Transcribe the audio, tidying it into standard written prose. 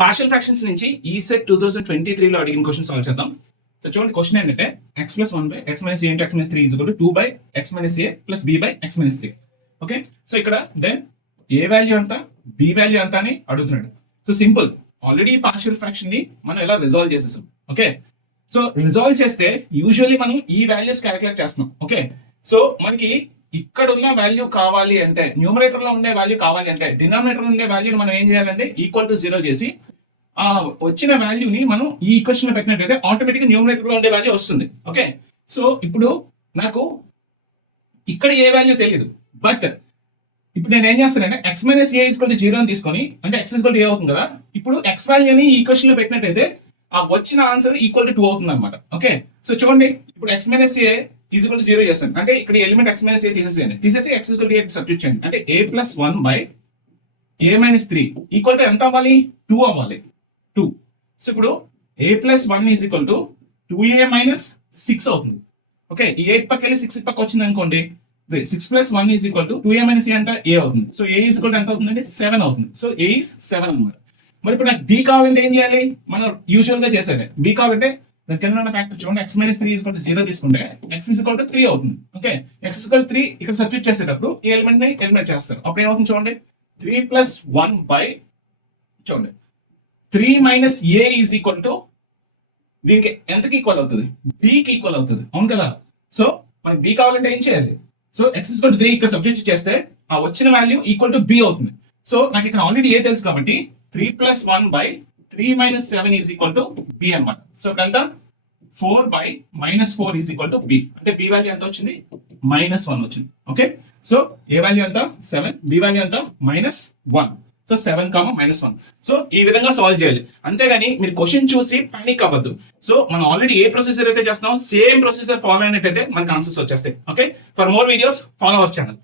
Partial fractions నుంచి ఈ set 2023 లో అడిగిన క్వశ్చన్ సాల్వ్ చేద్దాం. సో చూడండి, క్వశ్చన్ ఏంటంటే x plus 1 by x minus a into x minus 3 is 2 by x minus a plus b by x minus 3. Okay, so ఇక్కడ then ఏ value అంతా b value అంతా అని అడుగుతున్నాడు. So simple, already partial fraction ని మనం ఇలా resolve చేసేసాం. Okay, so resolve చేస్తే యూజువల్లీ మనం ఈ వాల్యూస్ క్యాలిక్యులేట్ చేస్తున్నాం. ఓకే, సో మనకి ఇక్కడ ఉన్న వాల్యూ కావాలి అంటే, న్యూమరేటర్ లో ఉండే వాల్యూ కావాలి అంటే, డినామినేటర్ లో ఉండే వాల్యూని మనం ఏం చేయాలంటే ఈక్వల్ టు 0 చేసి ఆ వచ్చిన వాల్యూని మనం ఈ ఈక్వేషన్ లో పెట్టినట్టయితే ఆటోమేటిక్ గా న్యూమరేటర్ లో ఉండే వాల్యూ వస్తుంది. ఓకే, సో ఇప్పుడు నాకు ఇక్కడ ఏ వాల్యూ తెలియదు, బట్ ఇప్పుడు నేను ఏం చేస్తానంటే x minus A equal to 0 అని తీసుకొని, అంటే x ఈక్వల్ టు ఏ అవుతుంది కదా, ఇప్పుడు x వాల్యూని ఈ ఈక్వేషన్ లో పెట్టినట్టయితే ఆ వచ్చిన ఆన్సర్ ఈక్వల్ టు 2 అవుతుంది అనమాట. ఓకే, సో చూడండి, ఇప్పుడు x minus A equal to 0 చేస్తాను అంటే ఇక్కడ ఎలిమెంట్ x మైనస్ ఏ తీసేసి x equal to A substitute చేయండి. అంటే a plus 1 by a minus 3 equal to ఎంత అవ్వాలి? 2 అవ్వాలి. 2. సో ఇప్పుడు a plus 1 is equal to 2a minus 6 అవుతుంది. ఓకే, ఈ 8 పక్క వెళ్ళి 6 పక్క వచ్చింది అనుకోండి, 6 plus 1 is equal to 2a minus a అంటే a అవుతుంది. So a is equal to ఎంత అవుతుంది అంటే 7 అవుతుంది. సో a ఈజ్ 7 అనమాట. మరి ఇప్పుడు నాకు b కావాలంటే ఏం చేయాలి? మనం యూజువల్ గా చేసేది b కావాలంటే దాని కింద ఉన్న ఫ్యాక్టర్ చూడండి, x minus 3 is equal to 0 తీసుకుంటే x ఈజ్ ఈక్వల్ టు 3 అవుతుంది. Okay, x is equal to 3 ఇక్కడ సబ్స్టిట్యూట్ చేసేటప్పుడు ఈ ఎలిమెంట్ ని ఎలిమినేట్ చేస్తారు. అప్పుడు ఏమవుతుంది చూడండి, 3 ప్లస్ 1 బై చూడండి 3 minus a is equal to దీనికి ఎంతకి ఈక్వల్ అవుతుంది? b కి ఈక్వల్ అవుతుంది. అవును కదా? సో మనకి b కావాలంటే ఏం చేయాలి? So x is equal to 3 ఇక్కడ సబ్స్టిట్యూట్ చేస్తే ఆ వచ్చిన వాల్యూ ఈక్వల్ టు b అవుతుంది. సో నాకు ఇక్కడ ఆల్రెడీ a తెలుసు కాబట్టి 3 plus 1 by 3 minus 7 is equal to b అన్నమాట. సో ఎంత? 4 by minus 4 is equal to b. అంటే b వాల్యూ ఎంత వచ్చింది? మైనస్ 1 వచ్చింది. ఓకే, సో a వాల్యూ ఎంత? 7, b వాల్యూ ఎంత? మైనస్ 1. So 7, minus 1. సో ఈ విధంగా సాల్వ్ చేయాలి. అంతేగాని మీరు క్వశ్చన్ చూసి పానిక్ అవ్వద్దు. సో మనం ఆల్రెడీ ఏ ప్రొసీజర్ అయితే చేస్తున్నాం సేమ్ ప్రొసీజర్ ఫాలో అయినట్టయితే మనకి ఆన్సర్స్ వచ్చేస్తాయి. Okay, for more videos follow our channel.